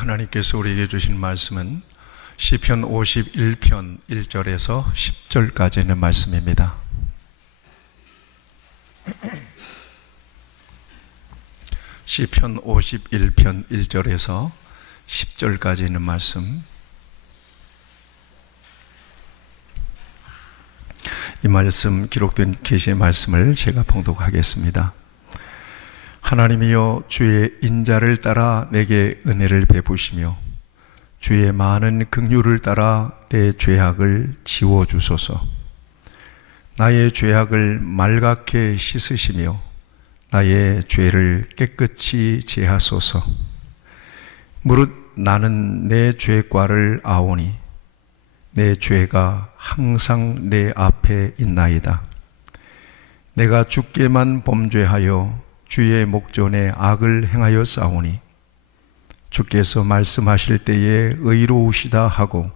하나님께서 우리에게 주신 말씀은 시편 51편 1절에서 10절까지 있는 말씀입니다. 시편 51편 1절에서 10절까지 있는 말씀, 이 말씀 기록된 계시의 말씀을 제가 봉독하겠습니다. 하나님이여, 주의 인자를 따라 내게 은혜를 베푸시며 주의 많은 긍휼을 따라 내 죄악을 지워주소서. 나의 죄악을 말갛게 씻으시며 나의 죄를 깨끗이 제하소서. 무릇 나는 내 죄과를 아오니 내 죄가 항상 내 앞에 있나이다. 내가 주께만 범죄하여 주의 목전에 악을 행하여 싸우니 주께서 말씀하실 때에 의로우시다 하고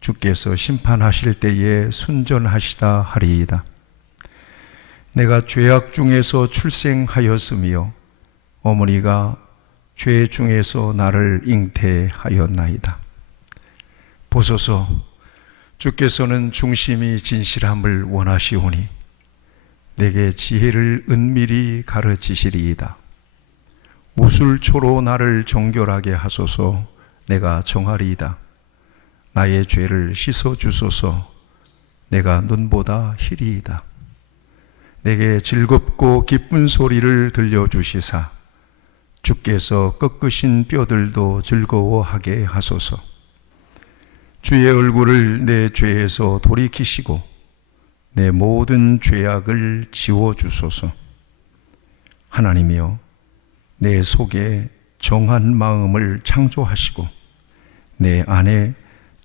주께서 심판하실 때에 순전하시다 하리이다. 내가 죄악 중에서 출생하였으며 어머니가 죄 중에서 나를 잉태하였나이다. 보소서, 주께서는 중심이 진실함을 원하시오니 내게 지혜를 은밀히 가르치시리이다. 우술초로 나를 정결하게 하소서. 내가 정하리이다. 나의 죄를 씻어주소서. 내가 눈보다 희리이다. 내게 즐겁고 기쁜 소리를 들려주시사 주께서 꺾으신 뼈들도 즐거워하게 하소서. 주의 얼굴을 내 죄에서 돌이키시고 내 모든 죄악을 지워주소서. 하나님이여, 내 속에 정한 마음을 창조하시고 내 안에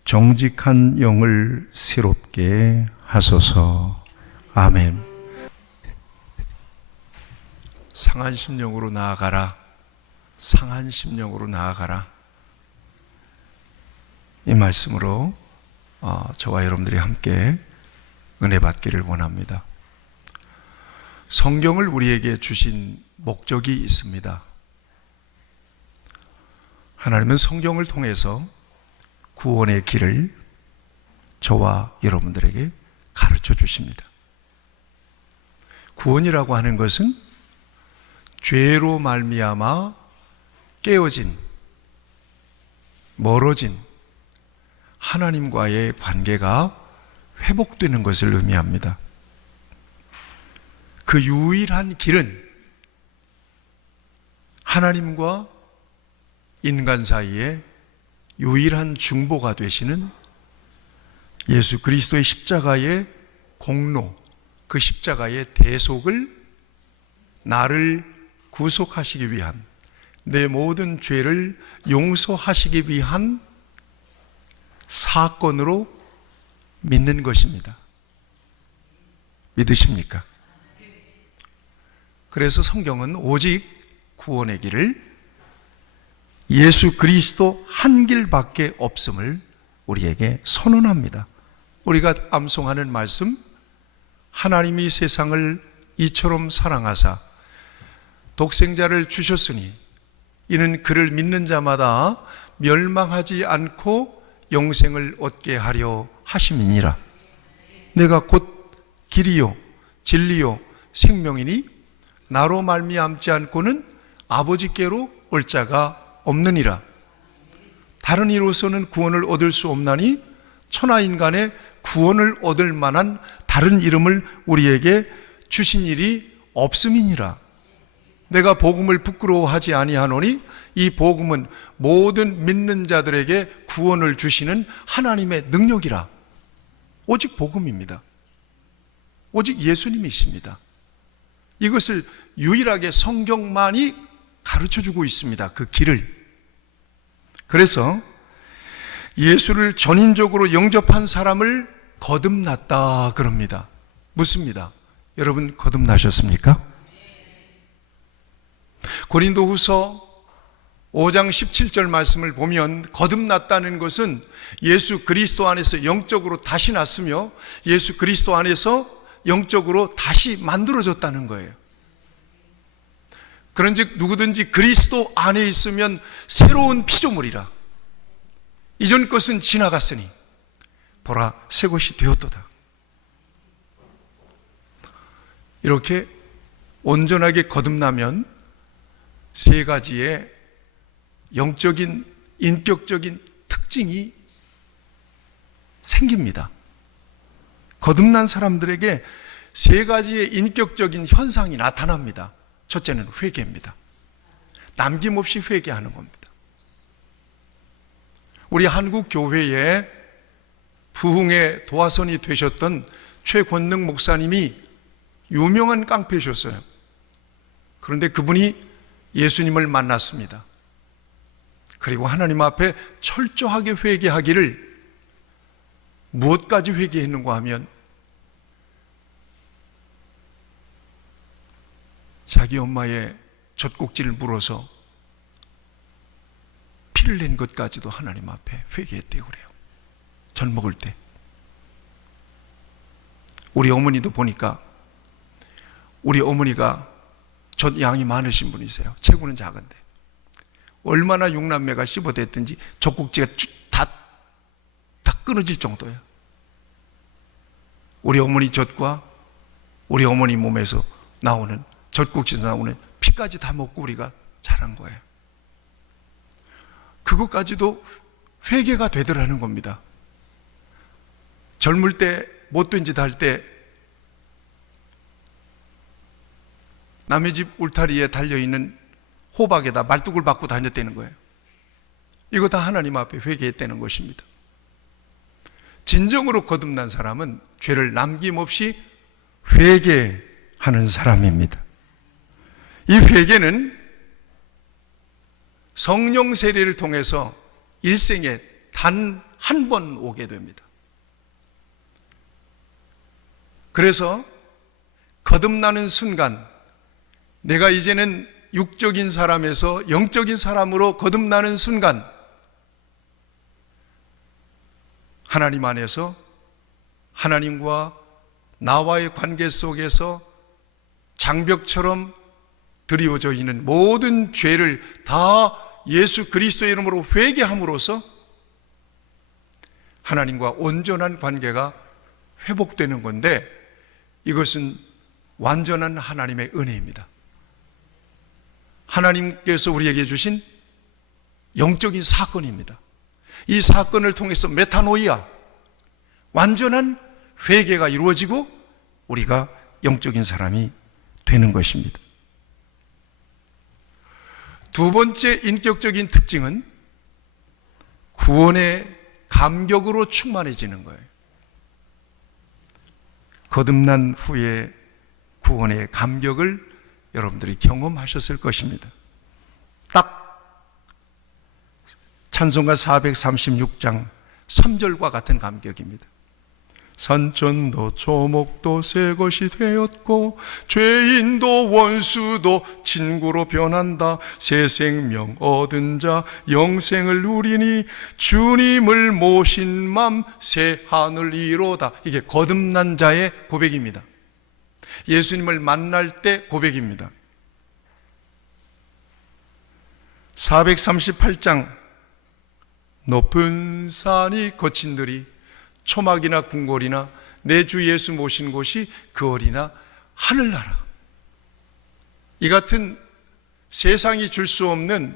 정직한 영을 새롭게 하소서. 아멘. 상한 심령으로 나아가라. 상한 심령으로 나아가라. 이 말씀으로 저와 여러분들이 함께 은혜 받기를 원합니다. 성경을 우리에게 주신 목적이 있습니다. 하나님은 성경을 통해서 구원의 길을 저와 여러분들에게 가르쳐 주십니다. 구원이라고 하는 것은 죄로 말미암아 깨어진, 멀어진 하나님과의 관계가 회복되는 것을 의미합니다. 그 유일한 길은 하나님과 인간 사이에 유일한 중보가 되시는 예수 그리스도의 십자가의 공로, 그 십자가의 대속을 나를 구속하시기 위한, 내 모든 죄를 용서하시기 위한 사건으로 믿는 것입니다. 믿으십니까? 그래서 성경은 오직 구원의 길을 예수 그리스도 한 길밖에 없음을 우리에게 선언합니다. 우리가 암송하는 말씀, 하나님이 세상을 이처럼 사랑하사 독생자를 주셨으니 이는 그를 믿는 자마다 멸망하지 않고 영생을 얻게 하려 하심이니라. 내가 곧 길이요 진리요 생명이니 나로 말미암지 않고는 아버지께로 올 자가 없느니라. 다른 이로서는 구원을 얻을 수 없나니 천하인간의 구원을 얻을 만한 다른 이름을 우리에게 주신 일이 없음이니라. 내가 복음을 부끄러워하지 아니하노니 이 복음은 모든 믿는 자들에게 구원을 주시는 하나님의 능력이라. 오직 복음입니다. 오직 예수님이십니다. 이것을 유일하게 성경만이 가르쳐주고 있습니다. 그 길을. 그래서 예수를 전인적으로 영접한 사람을 거듭났다 그럽니다. 묻습니다. 여러분 거듭나셨습니까? 고린도후서 5장 17절 말씀을 보면 거듭났다는 것은 예수 그리스도 안에서 영적으로 다시 났으며 예수 그리스도 안에서 영적으로 다시 만들어졌다는 거예요. 그런즉 누구든지 그리스도 안에 있으면 새로운 피조물이라. 이전 것은 지나갔으니 보라 새 것이 되었도다. 이렇게 온전하게 거듭나면 세 가지의 영적인, 인격적인 특징이 생깁니다. 거듭난 사람들에게 세 가지의 인격적인 현상이 나타납니다. 첫째는 회개입니다. 남김없이 회개하는 겁니다. 우리 한국 교회에 부흥의 도화선이 되셨던 최권능 목사님이 유명한 깡패셨어요. 그런데 그분이 예수님을 만났습니다. 그리고 하나님 앞에 철저하게 회개하기를, 무엇까지 회개했는가 하면 자기 엄마의 젖꼭지를 물어서 피를 낸 것까지도 하나님 앞에 회개했대요. 그래요. 젖 먹을 때. 우리 어머니도 보니까, 우리 어머니가 젖 양이 많으신 분이세요. 체구는 작은데 얼마나 육남매가 씹어댔든지 젖꼭지가 다 끊어질 정도예요. 우리 어머니 젖과 우리 어머니 몸에서 나오는, 젖꼭지에서 나오는 피까지 다 먹고 우리가 자란 거예요. 그것까지도 회개가 되더라는 겁니다. 젊을 때 못된 짓 할 때 남의 집 울타리에 달려있는 호박에다 말뚝을 박고 다녔다는 거예요. 이거 다 하나님 앞에 회개했다는 것입니다. 진정으로 거듭난 사람은 죄를 남김없이 회개하는 사람입니다. 이 회개는 성령 세례를 통해서 일생에 단 한 번 오게 됩니다. 그래서 거듭나는 순간, 내가 이제는 육적인 사람에서 영적인 사람으로 거듭나는 순간, 하나님 안에서 하나님과 나와의 관계 속에서 장벽처럼 드리워져 있는 모든 죄를 다 예수 그리스도의 이름으로 회개함으로써 하나님과 온전한 관계가 회복되는 건데, 이것은 완전한 하나님의 은혜입니다. 하나님께서 우리에게 주신 영적인 사건입니다. 이 사건을 통해서 메타노이아, 완전한 회개가 이루어지고 우리가 영적인 사람이 되는 것입니다. 두 번째 인격적인 특징은 구원의 감격으로 충만해지는 거예요. 거듭난 후에 구원의 감격을 여러분들이 경험하셨을 것입니다. 딱 찬송가 436장 3절과 같은 감격입니다. 산천도 초목도 새 것이 되었고 죄인도 원수도 친구로 변한다. 새 생명 얻은 자 영생을 누리니 주님을 모신 맘 새 하늘 이로다. 이게 거듭난 자의 고백입니다. 예수님을 만날 때 고백입니다. 438장 높은 산이 거친 들이 초막이나 궁궐이나 내 주 예수 모신 곳이 그 어리나 하늘나라. 이 같은 세상이 줄 수 없는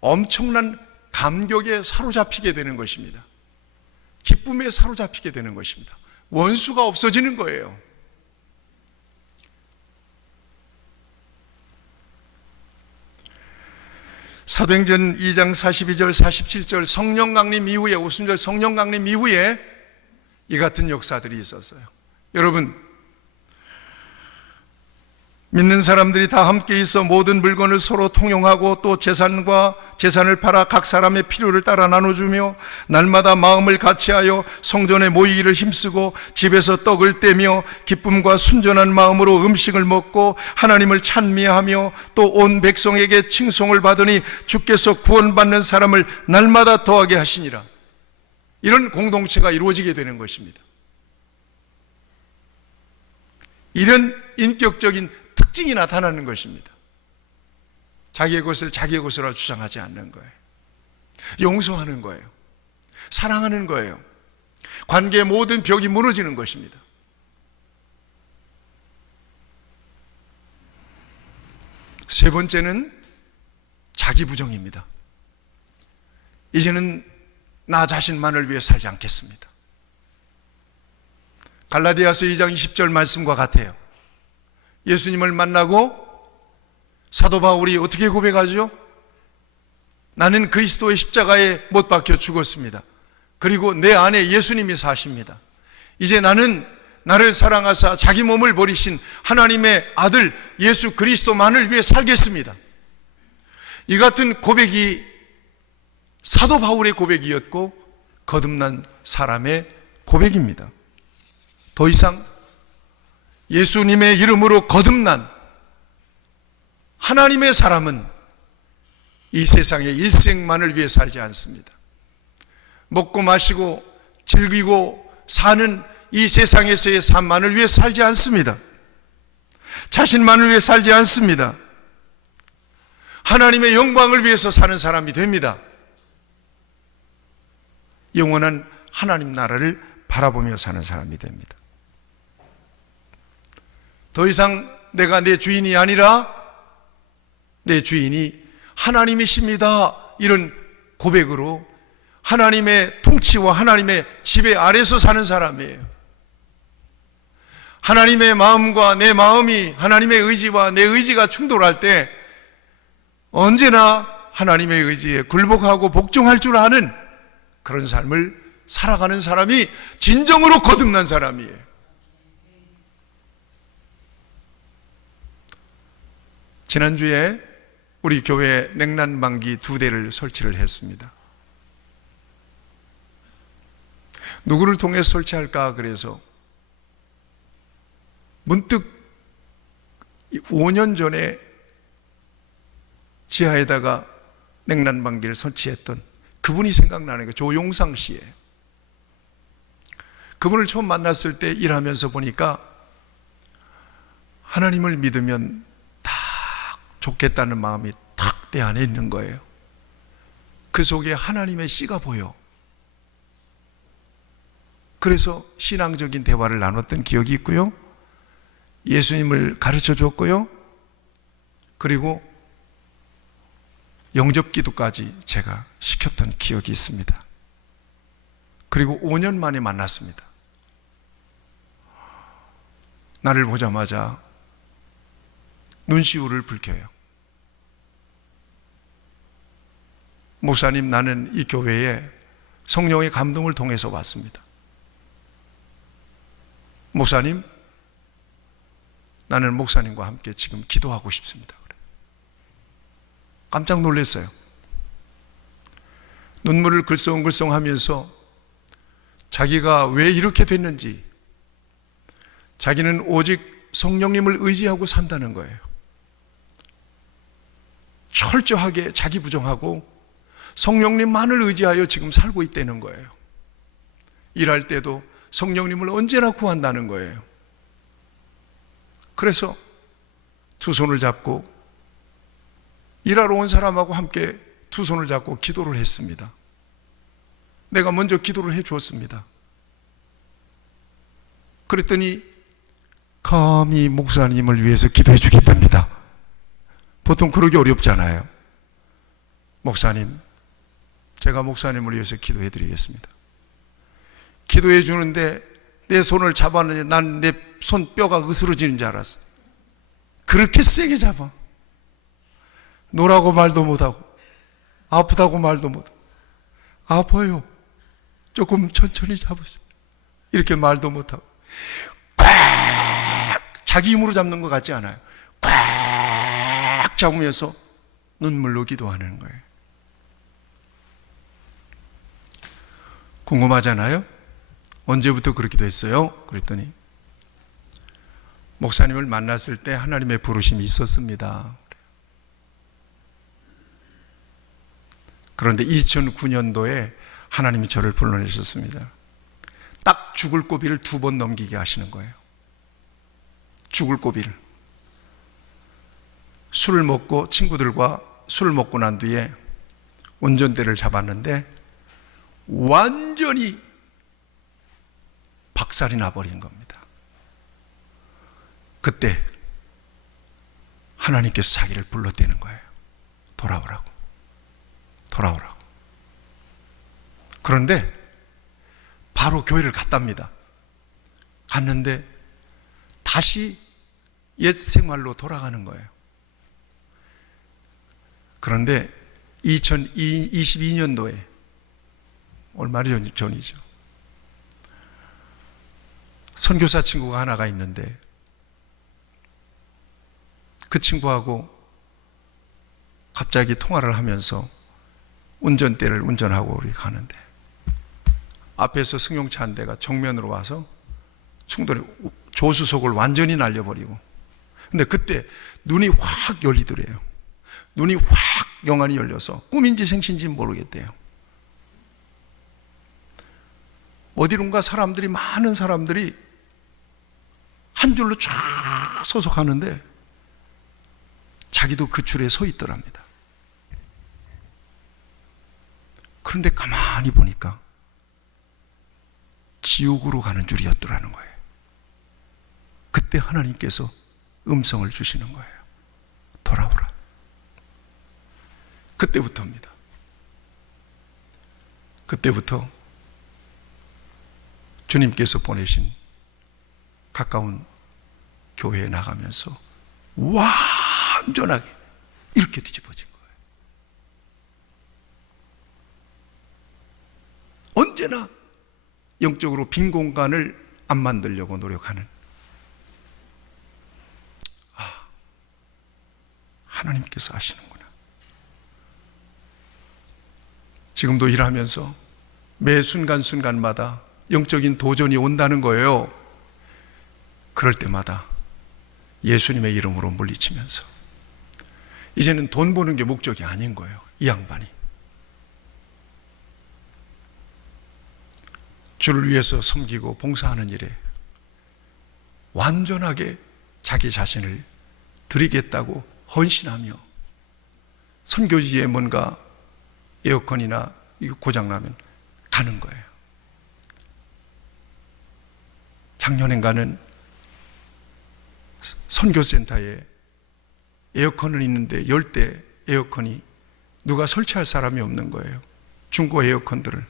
엄청난 감격에 사로잡히게 되는 것입니다. 기쁨에 사로잡히게 되는 것입니다. 원수가 없어지는 거예요. 사도행전 2장 42절 47절 성령 강림 이후에, 오순절 성령 강림 이후에 이 같은 역사들이 있었어요. 여러분, 믿는 사람들이 다 함께 있어 모든 물건을 서로 통용하고 또 재산을 팔아 각 사람의 필요를 따라 나눠주며 날마다 마음을 같이하여 성전에 모이기를 힘쓰고 집에서 떡을 떼며 기쁨과 순전한 마음으로 음식을 먹고 하나님을 찬미하며 또 온 백성에게 칭송을 받으니 주께서 구원받는 사람을 날마다 더하게 하시니라. 이런 공동체가 이루어지게 되는 것입니다. 이런 인격적인 특징이 나타나는 것입니다. 자기의 것을 자기의 것으로 주장하지 않는 거예요. 용서하는 거예요. 사랑하는 거예요. 관계의 모든 벽이 무너지는 것입니다. 세 번째는 자기 부정입니다. 이제는 나 자신만을 위해 살지 않겠습니다. 갈라디아서 2장 20절 말씀과 같아요. 예수님을 만나고 사도 바울이 어떻게 고백하죠? 나는 그리스도의 십자가에 못 박혀 죽었습니다. 그리고 내 안에 예수님이 사십니다. 이제 나는 나를 사랑하사 자기 몸을 버리신 하나님의 아들 예수 그리스도만을 위해 살겠습니다. 이 같은 고백이 사도 바울의 고백이었고 거듭난 사람의 고백입니다. 더 이상 예수님의 이름으로 거듭난 하나님의 사람은 이 세상의 일생만을 위해 살지 않습니다. 먹고 마시고 즐기고 사는 이 세상에서의 삶만을 위해 살지 않습니다. 자신만을 위해 살지 않습니다. 하나님의 영광을 위해서 사는 사람이 됩니다. 영원한 하나님 나라를 바라보며 사는 사람이 됩니다. 더 이상 내가 내 주인이 아니라 내 주인이 하나님이십니다. 이런 고백으로 하나님의 통치와 하나님의 지배 아래서 사는 사람이에요. 하나님의 마음과 내 마음이 하나님의 의지와 내 의지가 충돌할 때 언제나 하나님의 의지에 굴복하고 복종할 줄 아는 그런 삶을 살아가는 사람이 진정으로 거듭난 사람이에요. 지난주에 우리 교회에 냉난방기 2대를 설치를 했습니다. 누구를 통해 설치할까 그래서 문득 5년 전에 지하에다가 냉난방기를 설치했던 그분이 생각나는 거예요. 조용상 씨예요. 그분을 처음 만났을 때 일하면서 보니까 하나님을 믿으면 딱 좋겠다는 마음이 탁 내 안에 있는 거예요. 그 속에 하나님의 씨가 보여. 그래서 신앙적인 대화를 나눴던 기억이 있고요. 예수님을 가르쳐 줬고요. 그리고 영접 기도까지 제가 시켰던 기억이 있습니다. 그리고 5년 만에 만났습니다. 나를 보자마자 눈시울을 붉혀요. 목사님, 나는 이 교회에 성령의 감동을 통해서 왔습니다. 목사님, 나는 목사님과 함께 지금 기도하고 싶습니다. 깜짝 놀랐어요. 눈물을 글썽글썽 하면서 자기가 왜 이렇게 됐는지, 자기는 오직 성령님을 의지하고 산다는 거예요. 철저하게 자기 부정하고 성령님만을 의지하여 지금 살고 있다는 거예요. 일할 때도 성령님을 언제나 구한다는 거예요. 그래서 두 손을 잡고 일하러 온 사람하고 함께 두 손을 잡고 기도를 했습니다. 내가 먼저 기도를 해 주었습니다. 그랬더니 감히 목사님을 위해서 기도해 주겠답니다. 보통 그러기 어렵잖아요. 목사님, 제가 목사님을 위해서 기도해 드리겠습니다. 기도해 주는데 내 손을 잡았는데 난 내 손뼈가 으스러지는 줄 알았어. 그렇게 세게 잡아. 노라고 말도 못하고 아프다고 말도 못하고 아파요. 조금 천천히 잡으세요. 이렇게 말도 못하고 꽉 자기 힘으로 잡는 것 같지 않아요. 꽉 잡으면서 눈물로 기도하는 거예요. 궁금하잖아요. 언제부터 그렇게 됐어요? 그랬더니 목사님을 만났을 때 하나님의 부르심이 있었습니다. 그런데 2009년도에 하나님이 저를 불러내셨습니다. 딱 죽을 고비를 2번 넘기게 하시는 거예요. 죽을 고비를. 술을 먹고 친구들과 술을 먹고 난 뒤에 운전대를 잡았는데 완전히 박살이 나버린 겁니다. 그때 하나님께서 자기를 불러대는 거예요. 돌아오라고. 그런데 바로 교회를 갔답니다. 갔는데 다시 옛 생활로 돌아가는 거예요. 그런데 2022년도에 얼마 전이죠. 선교사 친구가 하나가 있는데 그 친구하고 갑자기 통화를 하면서 운전대를 운전하고 우리 가는데 앞에서 승용차 한 대가 정면으로 와서 충돌해 조수석을 완전히 날려버리고, 근데 그때 눈이 확 열리더래요. 눈이 확 영안이 열려서 꿈인지 생신지 모르겠대요. 어디론가 많은 사람들이 한 줄로 쫙 서서 가는데 자기도 그 줄에 서 있더랍니다. 그런데 가만히 보니까 지옥으로 가는 줄이었더라는 거예요. 그때 하나님께서 음성을 주시는 거예요. 돌아오라. 그때부터입니다. 그때부터 주님께서 보내신 가까운 교회에 나가면서 완전하게 이렇게 뒤집어진 거예요. 언제나 영적으로 빈 공간을 안 만들려고 노력하는, 하나님께서 하시는구나. 지금도 일하면서 매 순간순간마다 영적인 도전이 온다는 거예요. 그럴 때마다 예수님의 이름으로 물리치면서 이제는 돈 버는 게 목적이 아닌 거예요. 이 양반이 주를 위해서 섬기고 봉사하는 일에 완전하게 자기 자신을 드리겠다고 헌신하며, 선교지에 뭔가 에어컨이나 이거 고장나면 가는 거예요. 작년엔가는 선교센터에 에어컨은 있는데 열대 에어컨이 누가 설치할 사람이 없는 거예요. 중고 에어컨들을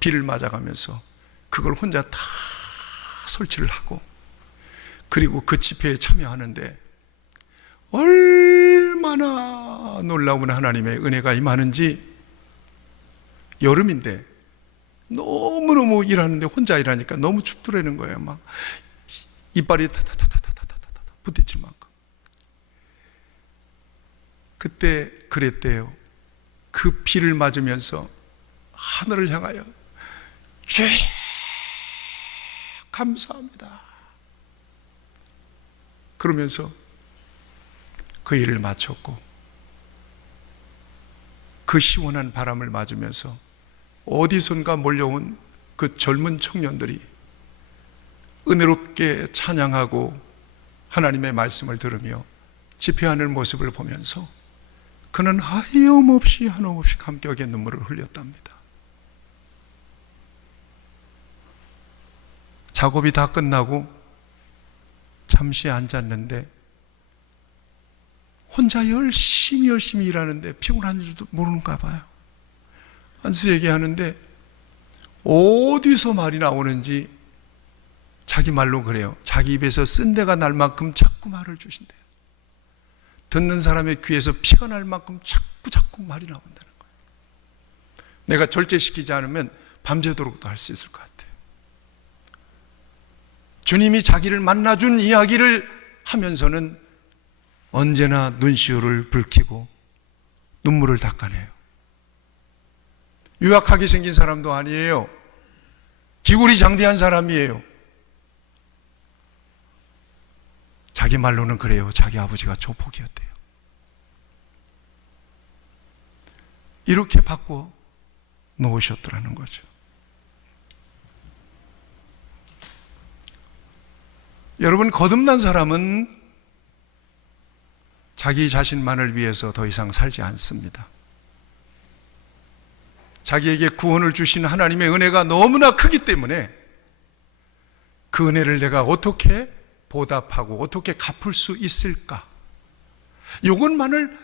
비를 맞아가면서 그걸 혼자 다 설치를 하고, 그리고 그 집회에 참여하는데 얼마나 놀라운 하나님의 은혜가 임하는지, 여름인데 너무너무 일하는데 혼자 일하니까 너무 춥더라는 거예요. 막 이빨이 타타타타타타타타 부딪힐 만큼. 그때 그랬대요. 그 비를 맞으면서 하늘을 향하여 주여 감사합니다 그러면서 그 일을 마쳤고, 그 시원한 바람을 맞으면서 어디선가 몰려온 그 젊은 청년들이 은혜롭게 찬양하고 하나님의 말씀을 들으며 집회하는 모습을 보면서 그는 하염없이 한없이 감격의 눈물을 흘렸답니다. 작업이 다 끝나고 잠시 앉았는데 혼자 열심히 일하는데 피곤한 줄도 모르는가 봐요. 앉아서 얘기하는데 어디서 말이 나오는지 자기 말로 그래요. 자기 입에서 쓴데가 날 만큼 자꾸 말을 주신대요. 듣는 사람의 귀에서 피가 날 만큼 자꾸 말이 나온다는 거예요. 내가 절제시키지 않으면 밤새도록도 할 수 있을 것 같아요. 주님이 자기를 만나준 이야기를 하면서는 언제나 눈시울을 붉히고 눈물을 닦아내요. 유약하게 생긴 사람도 아니에요. 기울이 장대한 사람이에요. 자기 말로는 그래요. 자기 아버지가 조폭이었대요. 이렇게 바꿔 놓으셨더라는 거죠. 여러분, 거듭난 사람은 자기 자신만을 위해서 더 이상 살지 않습니다. 자기에게 구원을 주신 하나님의 은혜가 너무나 크기 때문에 그 은혜를 내가 어떻게 보답하고 어떻게 갚을 수 있을까? 이것만을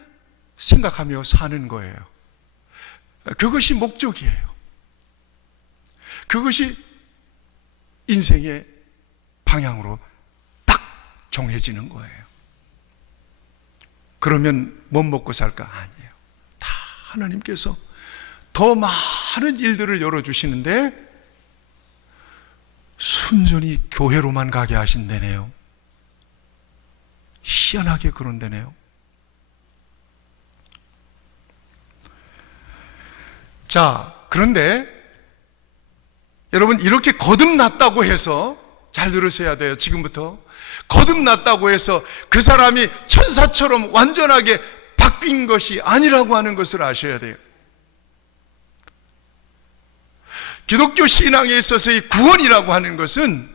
생각하며 사는 거예요. 그것이 목적이에요. 그것이 인생의 방향으로 딱 정해지는 거예요. 그러면 못 먹고 살까? 아니에요. 다 하나님께서 더 많은 일들을 열어주시는데 순전히 교회로만 가게 하신다네요. 희한하게 그런다네요. 자, 그런데 여러분, 이렇게 거듭났다고 해서, 잘 들으셔야 돼요. 지금부터 거듭났다고 해서 그 사람이 천사처럼 완전하게 바뀐 것이 아니라고 하는 것을 아셔야 돼요. 기독교 신앙에 있어서의 구원이라고 하는 것은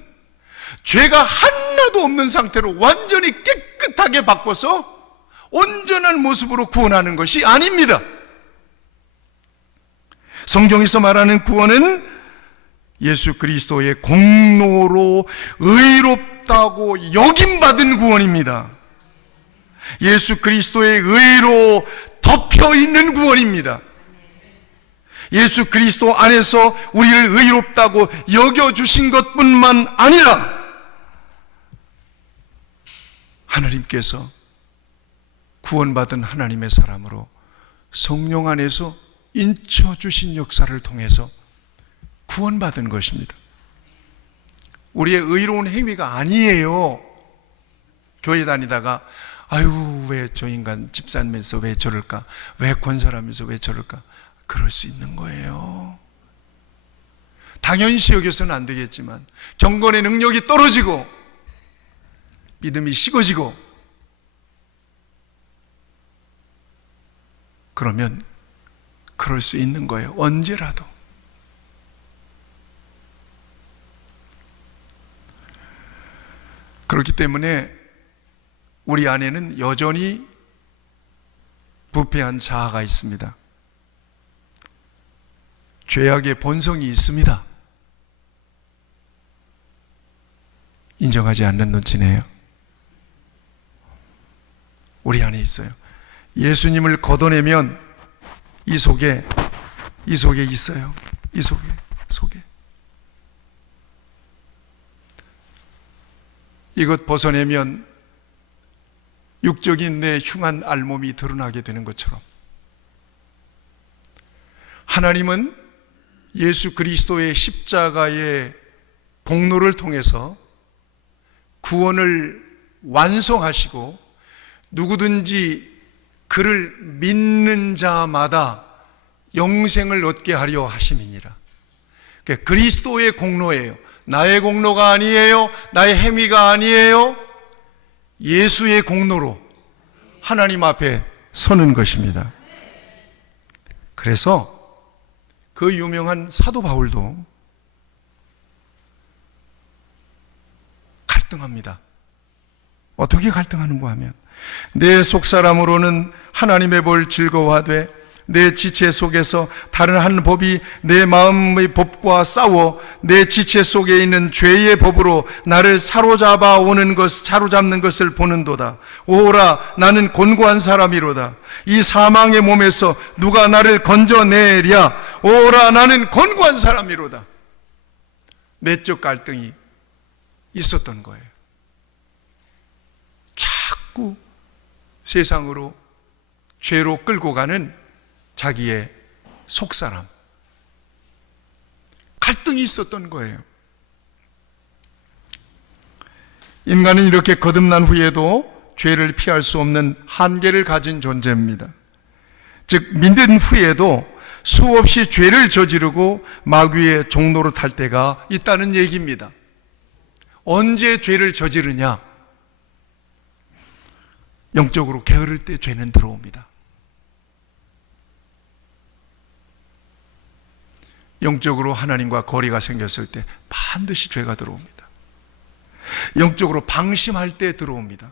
죄가 하나도 없는 상태로 완전히 깨끗하게 바꿔서 온전한 모습으로 구원하는 것이 아닙니다. 성경에서 말하는 구원은 예수 그리스도의 공로로 의롭다고 여김받은 구원입니다. 예수 그리스도의 의로 덮여 있는 구원입니다. 예수 그리스도 안에서 우리를 의롭다고 여겨주신 것뿐만 아니라 하나님께서 구원받은 하나님의 사람으로 성령 안에서 인쳐주신 역사를 통해서 구원받은 것입니다. 우리의 의로운 행위가 아니에요. 교회 다니다가 아유, 왜 저 인간 집사면서 왜 저럴까? 왜 권사라면서 왜 저럴까? 그럴 수 있는 거예요. 당연시 여겨서는 안 되겠지만 경건의 능력이 떨어지고 믿음이 식어지고 그러면 그럴 수 있는 거예요. 언제라도. 그렇기 때문에 우리 안에는 여전히 부패한 자아가 있습니다. 죄악의 본성이 있습니다. 인정하지 않는 눈치네요. 우리 안에 있어요. 예수님을 걷어내면 이 속에 있어요. 이 속에. 이것 벗어내면 육적인 내 흉한 알몸이 드러나게 되는 것처럼 하나님은 예수 그리스도의 십자가의 공로를 통해서 구원을 완성하시고 누구든지 그를 믿는 자마다 영생을 얻게 하려 하심이니라. 그리스도의 공로예요. 나의 공로가 아니에요. 나의 행위가 아니에요. 예수의 공로로 하나님 앞에 서는 것입니다. 그래서 그 유명한 사도 바울도 갈등합니다. 어떻게 갈등하는가 하면 내 속사람으로는 하나님의 볼 즐거워하되 내 지체 속에서 다른 한 법이 내 마음의 법과 싸워 내 지체 속에 있는 죄의 법으로 나를 사로잡는 것을 보는도다. 오라, 나는 곤고한 사람이로다. 이 사망의 몸에서 누가 나를 건져내랴. 오라, 나는 곤고한 사람이로다. 내적 갈등이 있었던 거예요. 자꾸 세상으로 죄로 끌고 가는 자기의 속사람, 갈등이 있었던 거예요. 인간은 이렇게 거듭난 후에도 죄를 피할 수 없는 한계를 가진 존재입니다. 즉 믿는 후에도 수없이 죄를 저지르고 마귀의 종로로 탈 때가 있다는 얘기입니다. 언제 죄를 저지르냐? 영적으로 게으를 때 죄는 들어옵니다. 영적으로 하나님과 거리가 생겼을 때 반드시 죄가 들어옵니다. 영적으로 방심할 때 들어옵니다.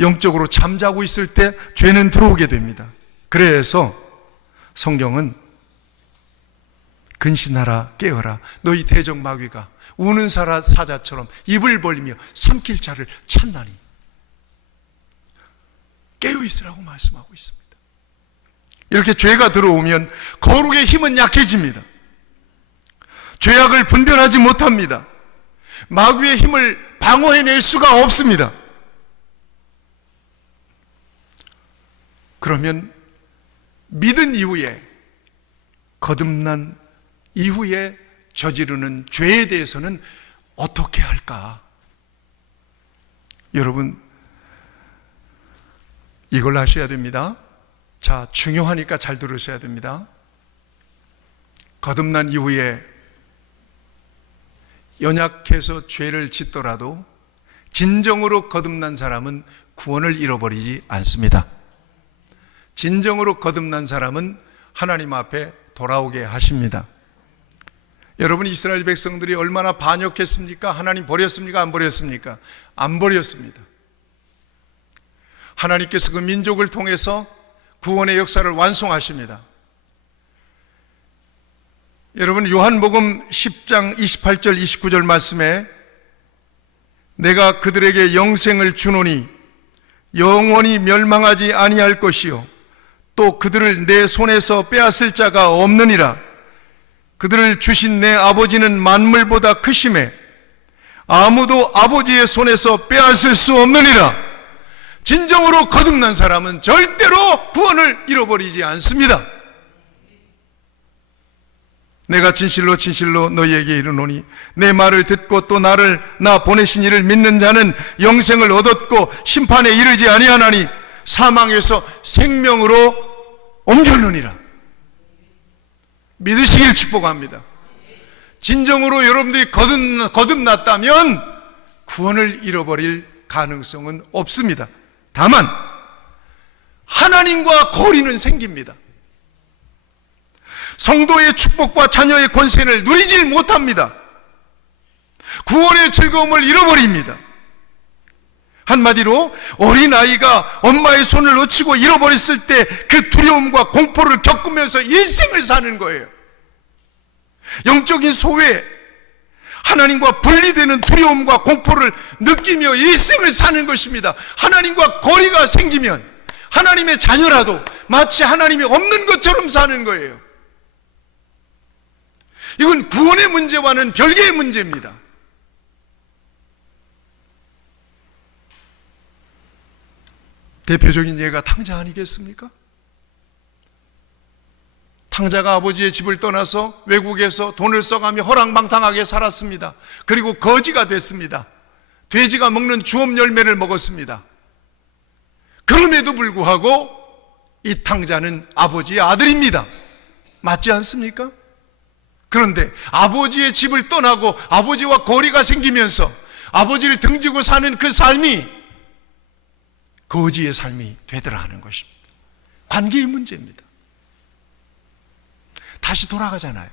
영적으로 잠자고 있을 때 죄는 들어오게 됩니다. 그래서 성경은 근신하라 깨어라 너희 대적마귀가 우는 사자처럼 입을 벌리며 삼킬 자를 찾나니 깨어있으라고 말씀하고 있습니다. 이렇게 죄가 들어오면 거룩의 힘은 약해집니다. 죄악을 분별하지 못합니다. 마귀의 힘을 방어해낼 수가 없습니다. 그러면 믿은 이후에 거듭난 이후에 저지르는 죄에 대해서는 어떻게 할까? 여러분 이걸 아셔야 됩니다. 자, 중요하니까 잘 들으셔야 됩니다. 거듭난 이후에 연약해서 죄를 짓더라도 진정으로 거듭난 사람은 구원을 잃어버리지 않습니다. 진정으로 거듭난 사람은 하나님 앞에 돌아오게 하십니다. 여러분 이스라엘 백성들이 얼마나 반역했습니까? 하나님 버렸습니까? 안 버렸습니까? 안 버렸습니다. 하나님께서 그 민족을 통해서 구원의 역사를 완성하십니다. 여러분 요한복음 10장 28절 29절 말씀에 내가 그들에게 영생을 주노니 영원히 멸망하지 아니할 것이요 또 그들을 내 손에서 빼앗을 자가 없느니라. 그들을 주신 내 아버지는 만물보다 크심에 아무도 아버지의 손에서 빼앗을 수 없느니라. 진정으로 거듭난 사람은 절대로 구원을 잃어버리지 않습니다. 내가 진실로 진실로 너희에게 이르노니 내 말을 듣고 또 나 보내신 이를 믿는 자는 영생을 얻었고 심판에 이르지 아니하나니 사망에서 생명으로 옮겼느니라. 믿으시길 축복합니다. 진정으로 여러분들이 거듭났다면 구원을 잃어버릴 가능성은 없습니다. 다만 하나님과 거리는 생깁니다. 성도의 축복과 자녀의 권세를 누리질 못합니다. 구원의 즐거움을 잃어버립니다. 한마디로 어린아이가 엄마의 손을 놓치고 잃어버렸을 때 그 두려움과 공포를 겪으면서 일생을 사는 거예요. 영적인 소외, 하나님과 분리되는 두려움과 공포를 느끼며 일생을 사는 것입니다. 하나님과 거리가 생기면 하나님의 자녀라도 마치 하나님이 없는 것처럼 사는 거예요. 이건 구원의 문제와는 별개의 문제입니다. 대표적인 예가 탕자 아니겠습니까? 탕자가 아버지의 집을 떠나서 외국에서 돈을 써가며 허랑방탕하게 살았습니다. 그리고 거지가 됐습니다. 돼지가 먹는 주업 열매를 먹었습니다. 그럼에도 불구하고 이 탕자는 아버지의 아들입니다. 맞지 않습니까? 그런데 아버지의 집을 떠나고 아버지와 거리가 생기면서 아버지를 등지고 사는 그 삶이 거지의 삶이 되더라 하는 것입니다. 관계의 문제입니다. 다시 돌아가잖아요.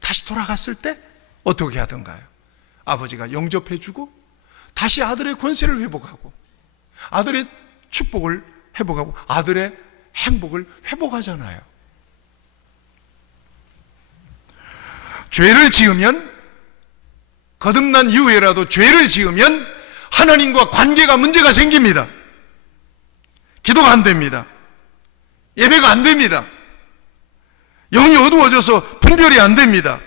다시 돌아갔을 때 어떻게 하던가요? 아버지가 영접해주고 다시 아들의 권세를 회복하고 아들의 축복을 회복하고 아들의 행복을 회복하잖아요. 죄를 지으면, 거듭난 이후에라도 죄를 지으면 하나님과 관계가 문제가 생깁니다. 기도가 안 됩니다. 예배가 안 됩니다. 영이 어두워져서 분별이 안 됩니다.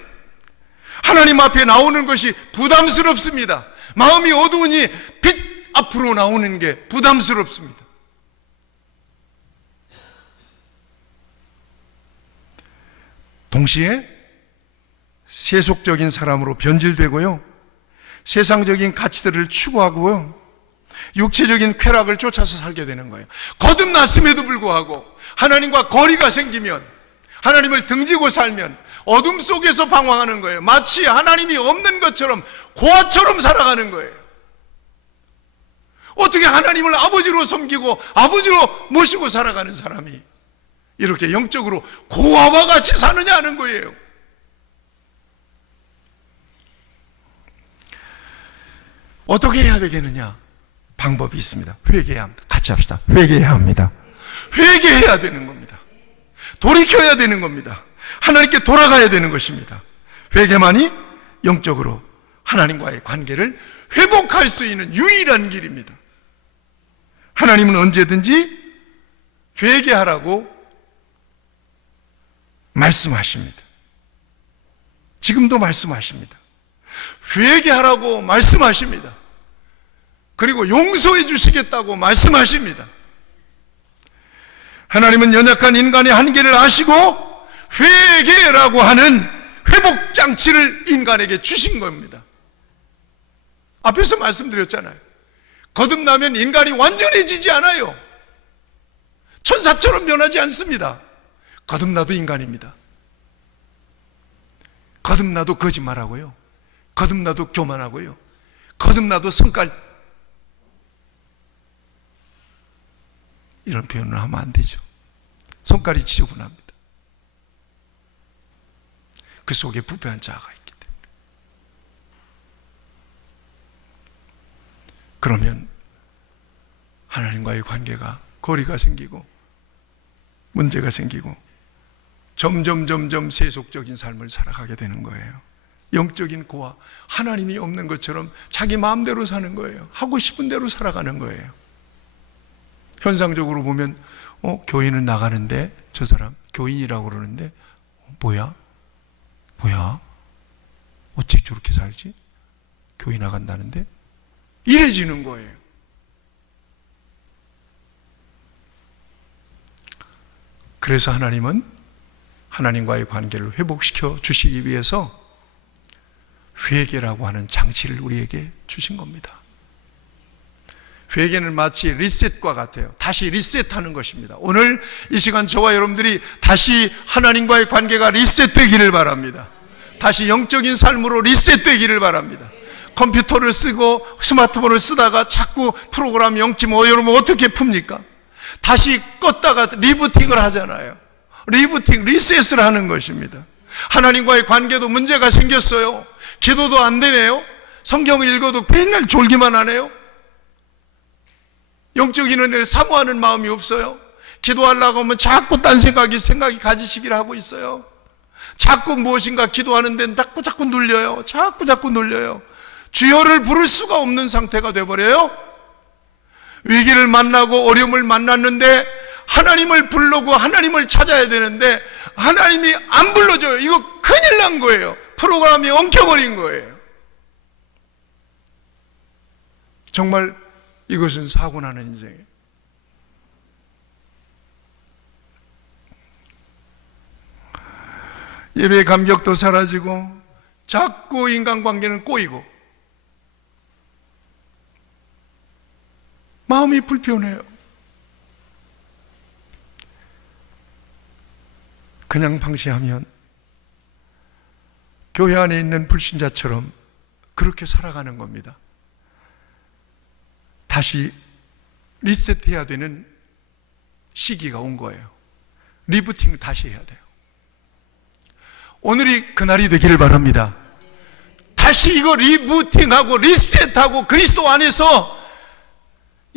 하나님 앞에 나오는 것이 부담스럽습니다. 마음이 어두우니 빛 앞으로 나오는 게 부담스럽습니다. 동시에 세속적인 사람으로 변질되고요, 세상적인 가치들을 추구하고요, 육체적인 쾌락을 쫓아서 살게 되는 거예요. 거듭났음에도 불구하고 하나님과 거리가 생기면, 하나님을 등지고 살면 어둠 속에서 방황하는 거예요. 마치 하나님이 없는 것처럼, 고아처럼 살아가는 거예요. 어떻게 하나님을 아버지로 섬기고 아버지로 모시고 살아가는 사람이 이렇게 영적으로 고아와 같이 사느냐 하는 거예요. 어떻게 해야 되겠느냐? 방법이 있습니다. 회개해야 합니다. 같이 합시다. 회개해야 합니다. 회개해야 되는 겁니다. 돌이켜야 되는 겁니다. 하나님께 돌아가야 되는 것입니다. 회개만이 영적으로 하나님과의 관계를 회복할 수 있는 유일한 길입니다. 하나님은 언제든지 회개하라고 말씀하십니다. 지금도 말씀하십니다. 회개하라고 말씀하십니다. 그리고 용서해 주시겠다고 말씀하십니다. 하나님은 연약한 인간의 한계를 아시고 회개라고 하는 회복장치를 인간에게 주신 겁니다. 앞에서 말씀드렸잖아요. 거듭나면 인간이 완전해지지 않아요. 천사처럼 변하지 않습니다. 거듭나도 인간입니다. 거듭나도 거짓말하고요. 거듭나도 교만하고요. 거듭나도 성깔, 이런 표현을 하면 안 되죠. 성깔이 지저분합니다. 그 속에 부패한 자아가 있기 때문에. 그러면 하나님과의 관계가 거리가 생기고 문제가 생기고 점점 세속적인 삶을 살아가게 되는 거예요. 영적인 고아, 하나님이 없는 것처럼 자기 마음대로 사는 거예요. 하고 싶은 대로 살아가는 거예요. 현상적으로 보면 교인은 나가는데 저 사람 교인이라고 그러는데 뭐야? 어째 저렇게 살지? 교인 나간다는데? 이래지는 거예요. 그래서 하나님은 하나님과의 관계를 회복시켜 주시기 위해서 회개라고 하는 장치를 우리에게 주신 겁니다. 회개는 마치 리셋과 같아요. 다시 리셋하는 것입니다. 오늘 이 시간 저와 여러분들이 다시 하나님과의 관계가 리셋되기를 바랍니다. 다시 영적인 삶으로 리셋되기를 바랍니다. 컴퓨터를 쓰고 스마트폰을 쓰다가 자꾸 프로그램 영점 오염을 어떻게 풉니까? 다시 껐다가 리부팅을 하잖아요. 리부팅, 리셋을 하는 것입니다. 하나님과의 관계도 문제가 생겼어요. 기도도 안 되네요. 성경을 읽어도 맨날 졸기만 하네요. 영적인 은혜를 사모하는 마음이 없어요. 기도하려고 하면 자꾸 딴 생각이 가지시기를 하고 있어요. 자꾸 무엇인가 기도하는 데는 자꾸 눌려요. 자꾸 눌려요. 주여를 부를 수가 없는 상태가 돼버려요. 위기를 만나고 어려움을 만났는데 하나님을 부르고 하나님을 찾아야 되는데 하나님이 안 불러줘요. 이거 큰일 난 거예요. 프로그램이 엉켜버린 거예요. 정말 이것은 사고 나는 인생이에요. 예배의 감격도 사라지고 자꾸 인간관계는 꼬이고 마음이 불편해요. 그냥 방치하면 교회 안에 있는 불신자처럼 그렇게 살아가는 겁니다. 다시 리셋해야 되는 시기가 온 거예요. 리부팅을 다시 해야 돼요. 오늘이 그날이 되기를 바랍니다. 다시 이거 리부팅하고 리셋하고 그리스도 안에서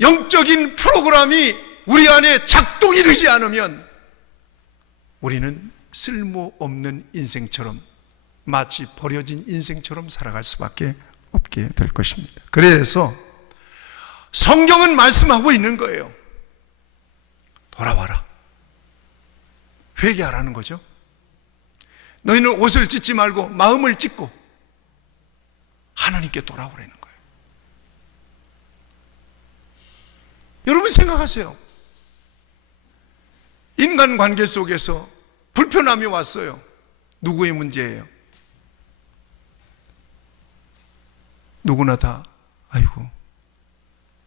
영적인 프로그램이 우리 안에 작동이 되지 않으면 우리는 쓸모없는 인생처럼, 마치 버려진 인생처럼 살아갈 수밖에 없게 될 것입니다. 그래서 성경은 말씀하고 있는 거예요. 돌아와라. 회개하라는 거죠. 너희는 옷을 찢지 말고 마음을 찢고 하나님께 돌아오라는 거예요. 여러분 생각하세요. 인간관계 속에서 불편함이 왔어요. 누구의 문제예요? 누구나 다 아이고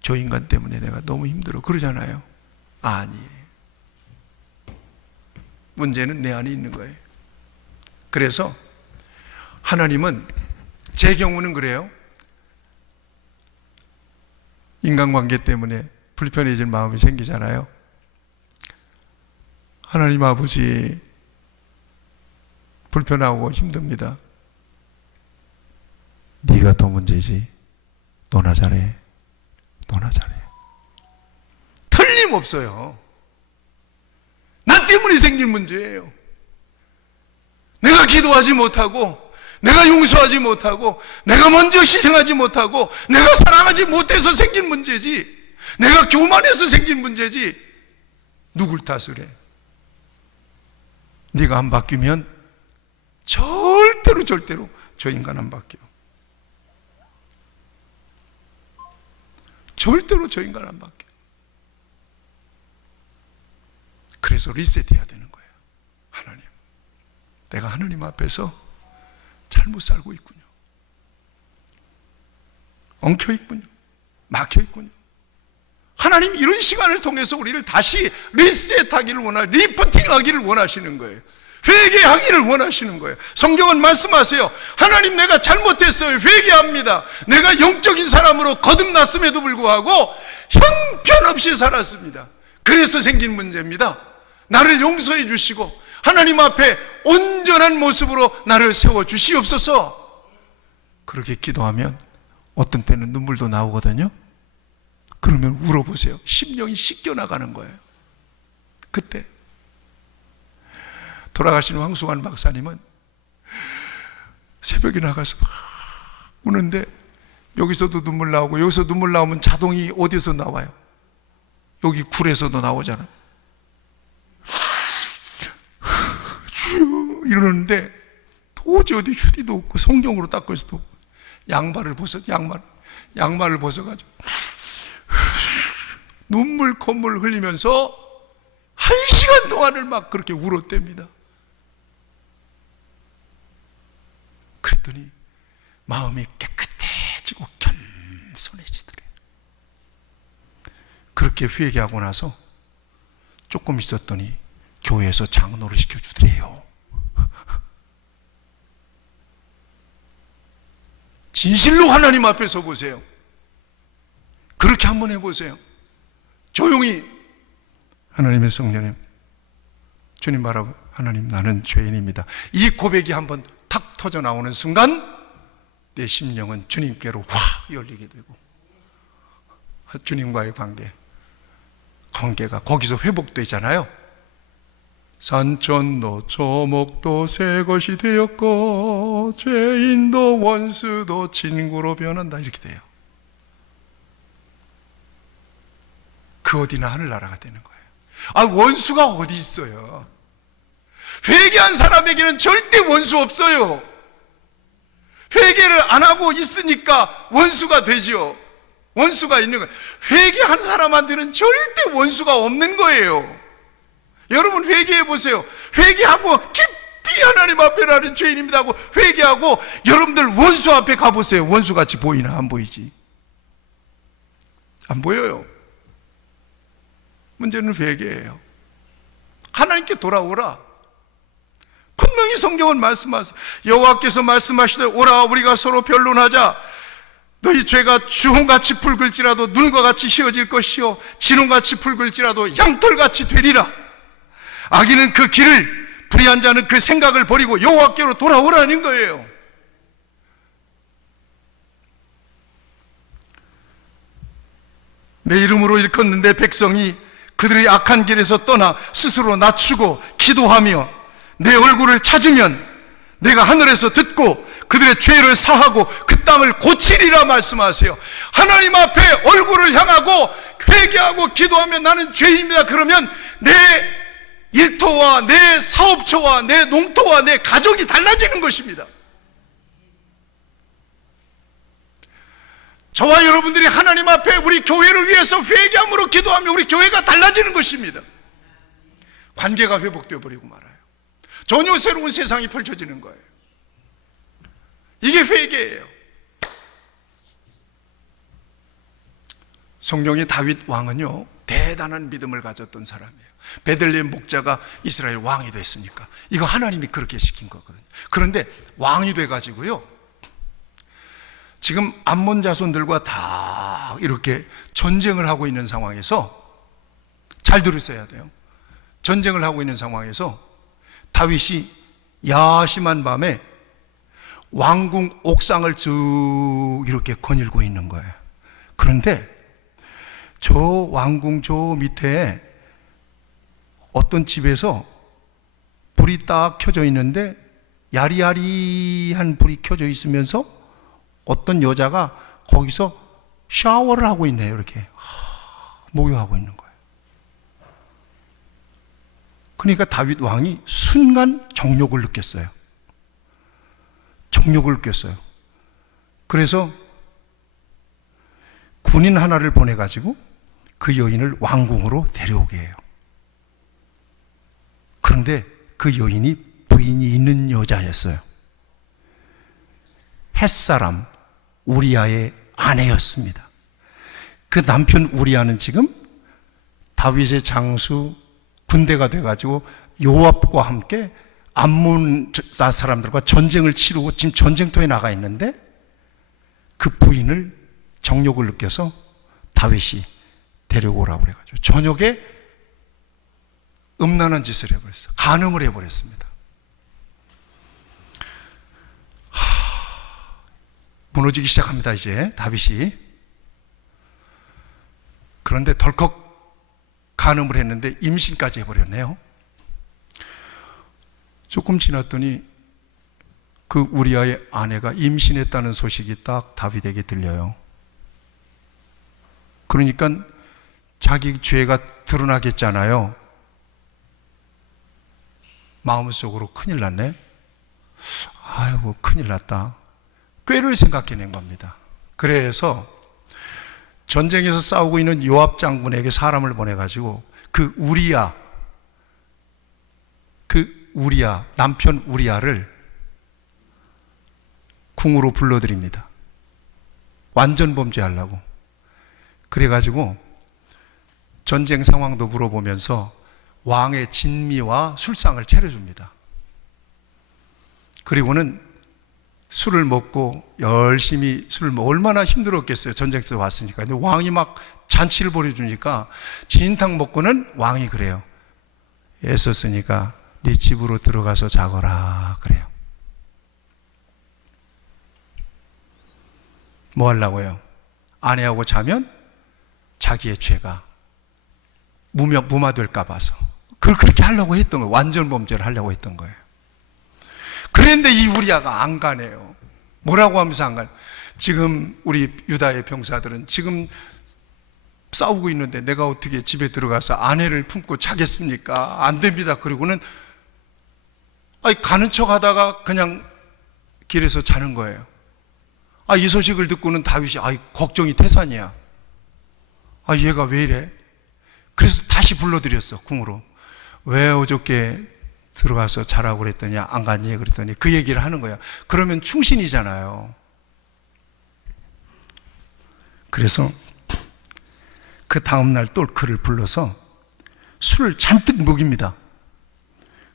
저 인간 때문에 내가 너무 힘들어 그러잖아요. 아니에요. 문제는 내 안에 있는 거예요. 그래서 하나님은, 제 경우는 그래요. 인간관계 때문에 불편해질 마음이 생기잖아요. 하나님 아버지, 불편하고 힘듭니다. 네가 더 문제지. 너나 잘해, 너나 잘해. 틀림없어요. 나 때문에 생긴 문제예요. 내가 기도하지 못하고, 내가 용서하지 못하고, 내가 먼저 희생하지 못하고, 내가 사랑하지 못해서 생긴 문제지, 내가 교만해서 생긴 문제지, 누굴 탓을 해? 네가 안 바뀌면 절대로 저 인간 안 바뀌어. 절대로 저 인간 안 바뀌어. 그래서 리셋해야 되는 거예요. 하나님, 내가 하나님 앞에서 잘못 살고 있군요. 엉켜 있군요. 막혀 있군요. 하나님 이런 시간을 통해서 우리를 다시 리셋하기를 리프팅하기를 원하시는 거예요. 회개하기를 원하시는 거예요. 성경은 말씀하세요. 하나님, 내가 잘못했어요. 회개합니다. 내가 영적인 사람으로 거듭났음에도 불구하고 형편없이 살았습니다. 그래서 생긴 문제입니다. 나를 용서해 주시고 하나님 앞에 온전한 모습으로 나를 세워 주시옵소서. 그렇게 기도하면 어떤 때는 눈물도 나오거든요. 그러면 울어보세요. 심령이 씻겨나가는 거예요. 그때 돌아가신 황수관 박사님은 새벽에 나가서 우는데, 여기서도 눈물 나오고, 여기서 눈물 나오면 자동이 어디서 나와요? 여기 굴에서도 나오잖아. 이러는데 도저히 어디 휴지도 없고 성경으로 닦을 수도 없고, 양말을 벗어가지고 눈물 콧물 흘리면서 1시간 동안을 막 그렇게 울었답니다. 그랬더니 마음이 깨끗해지고 겸손해지더래요. 그렇게 회개하고 나서 조금 있었더니 교회에서 장로를 시켜주더래요. 진실로 하나님 앞에 서 보세요. 그렇게 한번 해보세요. 조용히 하나님의 성령님, 주님 바라보, 하나님, 나는 죄인입니다. 이 고백이 한번 탁 터져 나오는 순간 내 심령은 주님께로 확 열리게 되고, 주님과의 관계가 거기서 회복되잖아요. 산천도 초목도 새 것이 되었고, 죄인도 원수도 친구로 변한다, 이렇게 돼요. 그 어디나 하늘나라가 되는 거예요. 원수가 어디 있어요? 회개한 사람에게는 절대 원수 없어요. 회개를 안 하고 있으니까 원수가 되죠. 원수가 있는 거예요. 회개한 사람한테는 절대 원수가 없는 거예요. 여러분 회개해 보세요. 회개하고 깊이 하나님 앞에 나는 죄인입니다 하고 회개하고, 여러분들 원수 앞에 가보세요. 원수같이 보이나? 안 보이지. 안 보여요. 문제는 회개예요. 하나님께 돌아오라. 분명히 성경은 말씀하세요. 여호와께서 말씀하시되, 오라 우리가 서로 변론하자. 너희 죄가 주홍같이 붉을지라도 눈과 같이 휘어질 것이요 진홍같이 붉을지라도 양털같이 되리라. 악인은 그 길을, 불의한 자는 그 생각을 버리고 여호와께로 돌아오라는 거예요. 내 이름으로 일컫는 내 백성이 그들의 악한 길에서 떠나 스스로 낮추고 기도하며 내 얼굴을 찾으면 내가 하늘에서 듣고 그들의 죄를 사하고 그 땅을 고치리라 말씀하세요. 하나님 앞에 얼굴을 향하고 회개하고 기도하면 나는 죄인입니다. 그러면 내 일터와 내 사업처와 내 농토와 내 가족이 달라지는 것입니다. 저와 여러분들이 하나님 앞에 우리 교회를 위해서 회개함으로 기도하면 우리 교회가 달라지는 것입니다. 관계가 회복되어 버리고 말아요. 전혀 새로운 세상이 펼쳐지는 거예요. 이게 회개예요. 성경의 다윗 왕은요, 대단한 믿음을 가졌던 사람이에요. 베들레헴 목자가 이스라엘 왕이 됐으니까 이거 하나님이 그렇게 시킨 거거든요. 그런데 왕이 돼가지고요, 지금 암몬 자손들과 다 이렇게 전쟁을 하고 있는 상황에서, 잘 들으셔야 돼요. 전쟁을 하고 있는 상황에서 다윗이 야심한 밤에 왕궁 옥상을 쭉 이렇게 거닐고 있는 거예요. 그런데 저 왕궁 저 밑에 어떤 집에서 불이 딱 켜져 있는데 야리야리한 불이 켜져 있으면서 어떤 여자가 거기서 샤워를 하고 있네요. 이렇게 목욕하고 있는 거예요. 그러니까 다윗 왕이 순간 정욕을 느꼈어요. 정욕을 느꼈어요. 그래서 군인 하나를 보내가지고 그 여인을 왕궁으로 데려오게 해요. 그런데 그 여인이 부인이 있는 여자였어요. 햇사람 우리아의 아내였습니다. 그 남편 우리아는 지금 다윗의 장수 군대가 돼가지고 요압과 함께 암몬 사람들과 전쟁을 치르고 지금 전쟁터에 나가 있는데 그 부인을 정욕을 느껴서 다윗이 데려오라고 그래가지고 저녁에 음란한 짓을 해버렸어요. 간음을 해버렸습니다. 무너지기 시작합니다. 이제 다윗이. 그런데 덜컥 간음을 했는데 임신까지 해버렸네요. 조금 지났더니 그 우리아의 아내가 임신했다는 소식이 딱 다윗에게 들려요. 그러니까 자기 죄가 드러나겠잖아요. 마음속으로 큰일 났네. 아이고 큰일 났다. 꾀를 생각해낸 겁니다. 그래서 전쟁에서 싸우고 있는 요압 장군에게 사람을 보내가지고 그 우리아 남편 우리아를 궁으로 불러들입니다. 완전 범죄하려고. 그래가지고 전쟁 상황도 물어보면서 왕의 진미와 술상을 차려줍니다. 그리고는 술을 먹고 열심히 술을 먹고 얼마나 힘들었겠어요. 전쟁에서 왔으니까. 근데 왕이 막 잔치를 벌여주니까 진탕 먹고는 왕이 그래요. 애썼으니까 네 집으로 들어가서 자거라 그래요. 뭐 하려고요? 아내하고 자면 자기의 죄가 무마될까 봐서 그렇게 하려고 했던 거예요. 완전 범죄를 하려고 했던 거예요. 그런데 이 우리아가 안 가네요. 뭐라고 하면서 안 가요? 지금 우리 유다의 병사들은 지금 싸우고 있는데 내가 어떻게 집에 들어가서 아내를 품고 자겠습니까? 안 됩니다. 그리고는 가는 척 하다가 그냥 길에서 자는 거예요. 이 소식을 듣고는 다윗이 걱정이 태산이야. 얘가 왜 이래? 그래서 다시 불러들였어, 궁으로. 왜 어저께 들어가서 자라고 그랬더니 안 갔니? 그랬더니 그 얘기를 하는 거야. 그러면 충신이잖아요. 그래서 그 다음날 또 그를 불러서 술을 잔뜩 먹입니다.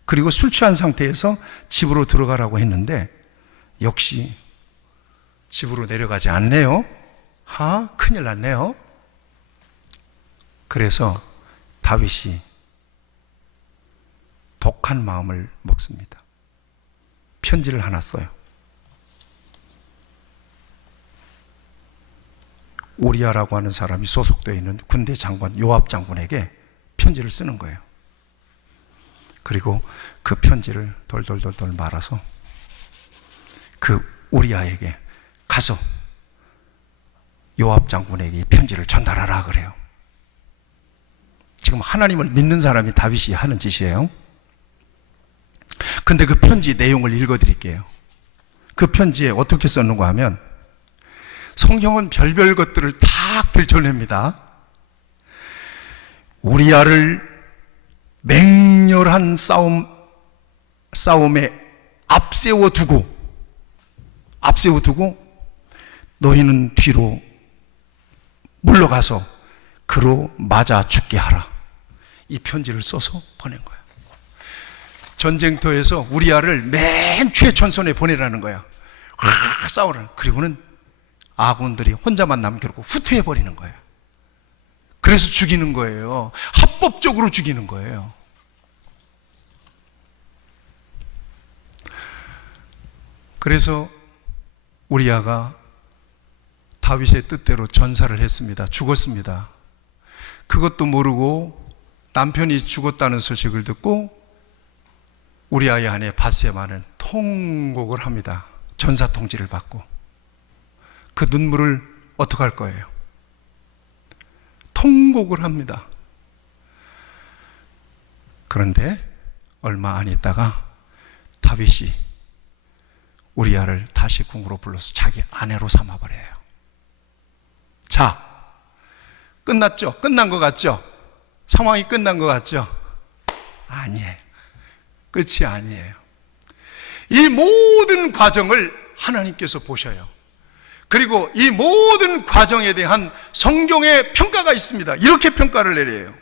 그리고 술 취한 상태에서 집으로 들어가라고 했는데 역시 집으로 내려가지 않네요. 큰일 났네요. 그래서 다윗이 독한 마음을 먹습니다. 편지를 하나 써요. 우리아라고 하는 사람이 소속되어 있는 군대 장관 요압 장군에게 편지를 쓰는 거예요. 그리고 그 편지를 돌돌돌돌 말아서 그 우리아에게 가서 요압 장군에게 이 편지를 전달하라 그래요. 지금 하나님을 믿는 사람이 다윗이 하는 짓이에요. 근데 그 편지 내용을 읽어드릴게요. 그 편지에 어떻게 썼는가 하면 성경은 별별 것들을 다 들춰냅니다. 우리아를 맹렬한 싸움에 앞세워 두고 너희는 뒤로 물러가서 그로 맞아 죽게 하라. 이 편지를 써서 보낸 거야. 전쟁터에서 우리아를 맨 최전선에 보내라는 거야. 싸우라. 그리고는 아군들이 혼자만 남겨놓고 후퇴해버리는 거예요. 그래서 죽이는 거예요. 합법적으로 죽이는 거예요. 그래서 우리아가 다윗의 뜻대로 전사를 했습니다. 죽었습니다. 그것도 모르고 남편이 죽었다는 소식을 듣고 우리아의 아내 밧세바는 통곡을 합니다. 전사 통지를 받고. 그 눈물을 어떻게 할 거예요? 통곡을 합니다. 그런데 얼마 안 있다가 다윗이 우리아를 다시 궁으로 불러서 자기 아내로 삼아버려요. 자, 끝났죠? 끝난 것 같죠? 상황이 끝난 것 같죠? 아니에요. 끝이 아니에요. 이 모든 과정을 하나님께서 보셔요. 그리고 이 모든 과정에 대한 성경의 평가가 있습니다. 이렇게 평가를 내려요.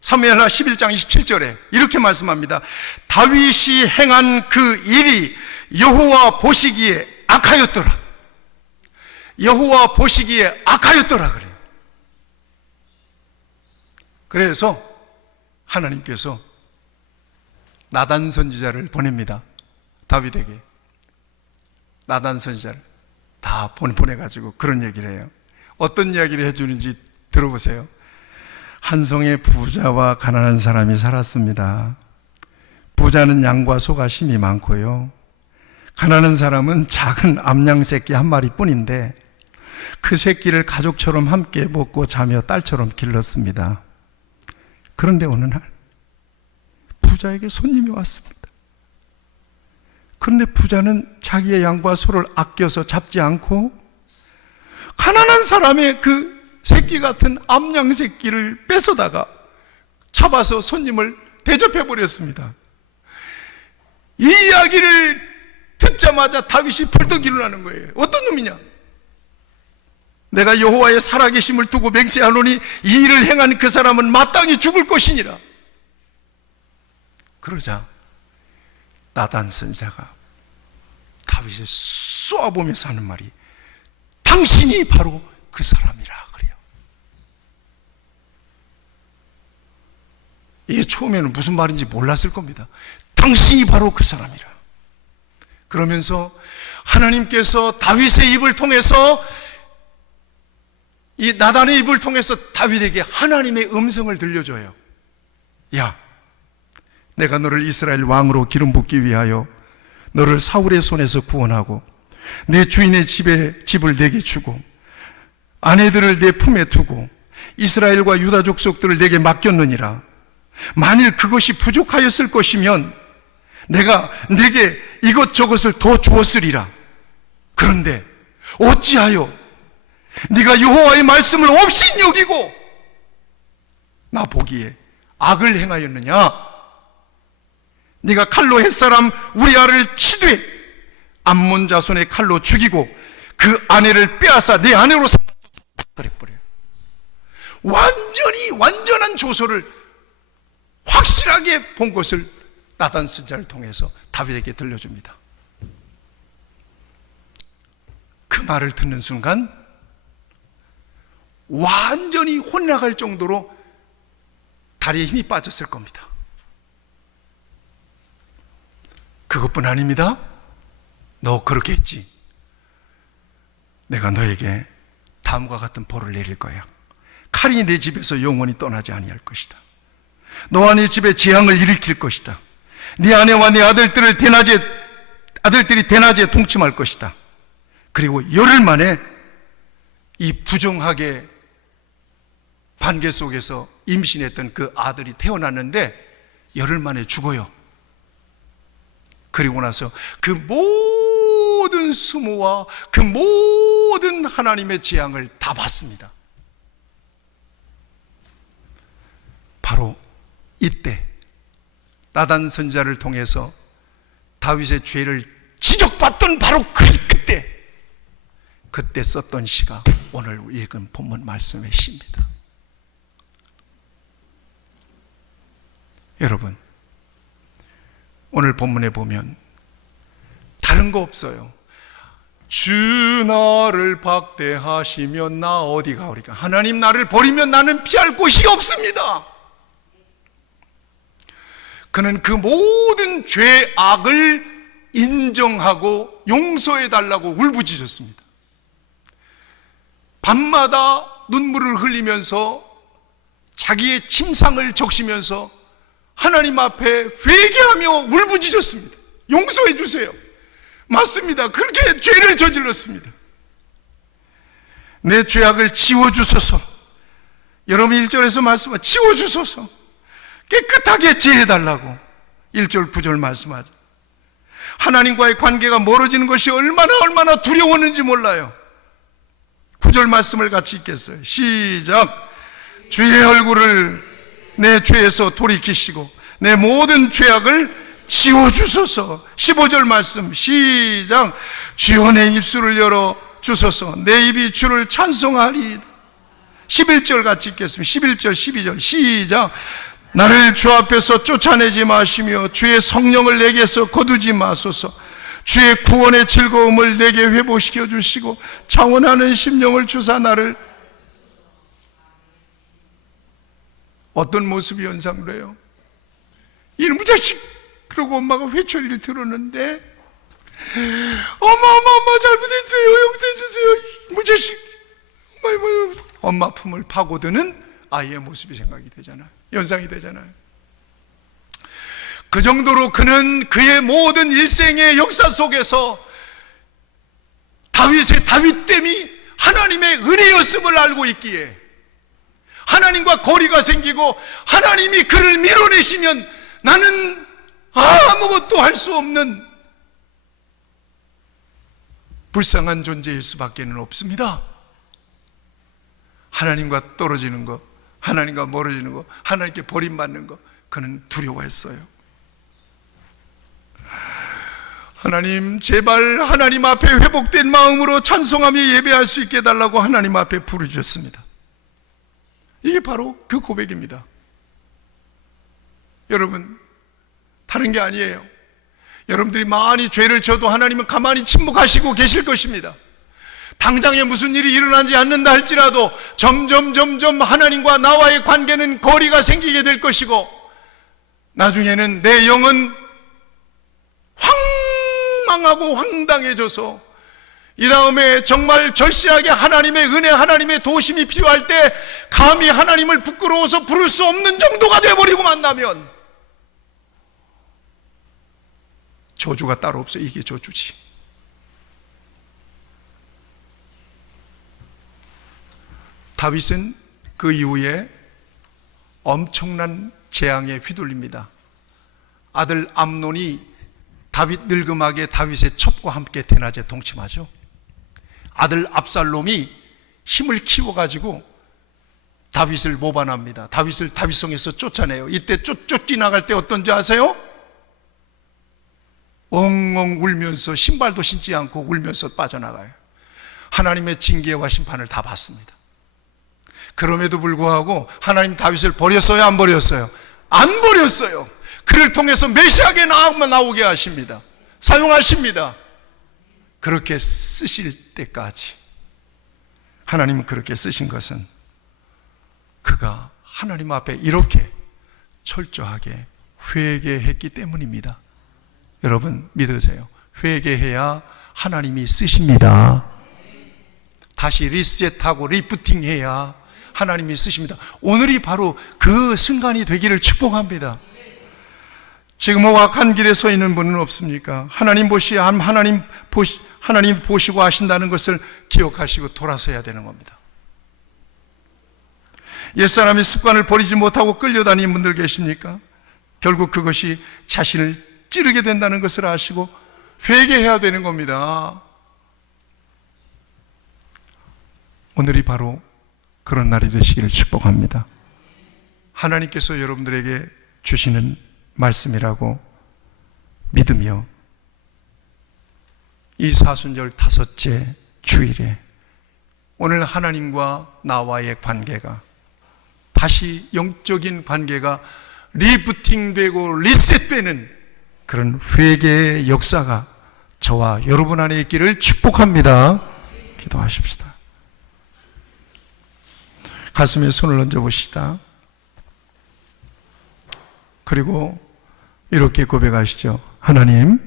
사무엘하 11장 27절에 이렇게 말씀합니다. 다윗이 행한 그 일이 여호와 보시기에 악하였더라. 여호와 보시기에 악하였더라 그래요. 그래서 하나님께서 나단 선지자를 보냅니다. 다윗에게 나단 선지자를 다 보내가지고 그런 얘기를 해요. 어떤 이야기를 해주는지 들어보세요. 한 성의 부자와 가난한 사람이 살았습니다. 부자는 양과 소가 심이 많고요, 가난한 사람은 작은 암양 새끼 한 마리뿐인데 그 새끼를 가족처럼 함께 먹고 자며 딸처럼 길렀습니다. 그런데 어느 날 부자에게 손님이 왔습니다. 그런데 부자는 자기의 양과 소를 아껴서 잡지 않고 가난한 사람의 그 새끼 같은 암양 새끼를 뺏어다가 잡아서 손님을 대접해 버렸습니다. 이 이야기를 듣자마자 다윗이 벌떡 일어나는 거예요. 어떤 놈이냐? 내가 여호와의 살아계심을 두고 맹세하노니 이 일을 행한 그 사람은 마땅히 죽을 것이니라. 그러자 나단 선지자가 다윗을 쏘아보면서 하는 말이 당신이 바로 그 사람이라 그래요. 이게 처음에는 무슨 말인지 몰랐을 겁니다. 당신이 바로 그 사람이라. 그러면서 하나님께서 다윗의 입을 통해서, 이 나단의 입을 통해서 다윗에게 하나님의 음성을 들려줘요. 야, 내가 너를 이스라엘 왕으로 기름 붓기 위하여 너를 사울의 손에서 구원하고 내 주인의 집을 내게 주고 아내들을 내 품에 두고 이스라엘과 유다 족속들을 내게 맡겼느니라. 만일 그것이 부족하였을 것이면 내가 내게 이것저것을 더 주었으리라. 그런데 어찌하여 네가 여호와의 말씀을 없인 여기고 나 보기에 악을 행하였느냐? 네가 칼로 햇사람 우리아를 치되 암몬 자손의 칼로 죽이고 그 아내를 빼앗아 내 아내로 삼았다. 그래버려요. 완전한 조서를 확실하게 본 것을 나단 선지자를 통해서 다윗에게 들려줍니다. 그 말을 듣는 순간 완전히 혼나갈 정도로 다리에 힘이 빠졌을 겁니다. 그것뿐 아닙니다. 너 그렇게 했지? 내가 너에게 다음과 같은 벌을 내릴 거야. 칼이 내 집에서 영원히 떠나지 아니할 것이다. 너와 네 집에 재앙을 일으킬 것이다. 네 아내와 네 아들들이 대낮에 동침할 것이다. 그리고 열흘 만에 이 부정하게 관계 속에서 임신했던 그 아들이 태어났는데 열흘 만에 죽어요. 그리고 나서 그 모든 수모와 그 모든 하나님의 재앙을 다 받습니다. 바로 이때 나단 선지자를 통해서 다윗의 죄를 지적받던 바로 그때 썼던 시가 오늘 읽은 본문 말씀의 시입니다. 여러분, 오늘 본문에 보면 다른 거 없어요. 주 나를 박대하시면 나 어디 가오리까? 하나님 나를 버리면 나는 피할 곳이 없습니다. 그는 그 모든 죄악을 인정하고 용서해 달라고 울부짖었습니다. 밤마다 눈물을 흘리면서 자기의 침상을 적시면서 하나님 앞에 회개하며 울부짖었습니다. 용서해 주세요. 맞습니다. 그렇게 죄를 저질렀습니다. 내 죄악을 지워주소서. 여러분 1절에서 말씀하죠. 지워주소서. 깨끗하게 제해달라고 1절 9절 말씀하죠. 하나님과의 관계가 멀어지는 것이 얼마나 두려웠는지 몰라요. 9절 말씀을 같이 읽겠어요. 시작. 주의 얼굴을 내 죄에서 돌이키시고 내 모든 죄악을 지워주소서. 15절 말씀 시작. 주여 내 입술을 열어 주소서. 내 입이 주를 찬송하리. 11절 같이 읽겠습니다. 11절 12절 시작. 나를 주 앞에서 쫓아내지 마시며 주의 성령을 내게서 거두지 마소서. 주의 구원의 즐거움을 내게 회복시켜 주시고 창원하는 심령을 주사 나를. 어떤 모습이 연상돼요? 이놈의 자식! 그러고 엄마가 회초리를 들었는데 엄마 잘못했어요. 용서해 주세요. 이놈의 자식! 엄마 품을 파고드는 아이의 모습이 생각이 되잖아요. 연상이 되잖아요. 그 정도로 그는 그의 모든 일생의 역사 속에서 다윗의 다윗됨이 하나님의 은혜였음을 알고 있기에 하나님과 거리가 생기고 하나님이 그를 밀어내시면 나는 아무것도 할 수 없는 불쌍한 존재일 수밖에 없습니다. 하나님과 떨어지는 것, 하나님과 멀어지는 것, 하나님께 버림받는 것, 그는 두려워했어요. 하나님 제발 하나님 앞에 회복된 마음으로 찬송하며 예배할 수 있게 해달라고 하나님 앞에 부르짖었습니다. 이게 바로 그 고백입니다. 여러분, 다른 게 아니에요. 여러분들이 많이 죄를 져도 하나님은 가만히 침묵하시고 계실 것입니다. 당장에 무슨 일이 일어나지 않는다 할지라도 점점 하나님과 나와의 관계는 거리가 생기게 될 것이고 나중에는 내 영은 황망하고 황당해져서 이 다음에 정말 절실하게 하나님의 은혜, 하나님의 도심이 필요할 때 감히 하나님을 부끄러워서 부를 수 없는 정도가 되어버리고 만나면 저주가 따로 없어요. 이게 저주지. 다윗은 그 이후에 엄청난 재앙에 휘둘립니다. 아들 암논이 다윗 늙음하게 다윗의 첩과 함께 대낮에 동침하죠. 아들 압살롬이 힘을 키워가지고 다윗을 모반합니다. 다윗을 다윗성에서 쫓아내요. 이때 쫓기 나갈 때 어떤지 아세요? 엉엉 울면서 신발도 신지 않고 울면서 빠져나가요. 하나님의 징계와 심판을 다 받습니다. 그럼에도 불구하고 하나님 다윗을 버렸어요? 안 버렸어요? 안 버렸어요. 그를 통해서 메시아에게 나오게 하십니다. 사용하십니다. 그렇게 쓰실 때까지 하나님은 그렇게 쓰신 것은 그가 하나님 앞에 이렇게 철저하게 회개했기 때문입니다. 여러분 믿으세요. 회개해야 하나님이 쓰십니다. 다시 리셋하고 리프팅해야 하나님이 쓰십니다. 오늘이 바로 그 순간이 되기를 축복합니다. 지금 오악한 길에 서 있는 분은 없습니까? 하나님 보시고 하신다는 것을 기억하시고 돌아서야 되는 겁니다. 옛사람이 습관을 버리지 못하고 끌려다니는 분들 계십니까? 결국 그것이 자신을 찌르게 된다는 것을 아시고 회개해야 되는 겁니다. 오늘이 바로 그런 날이 되시기를 축복합니다. 하나님께서 여러분들에게 주시는 말씀이라고 믿으며 이 사순절 5째 주일에 오늘 하나님과 나와의 관계가 다시 영적인 관계가 리부팅되고 리셋되는 그런 회개의 역사가 저와 여러분 안에 있기를 축복합니다. 기도하십시다. 가슴에 손을 얹어 보시다. 그리고 이렇게 고백하시죠. 하나님,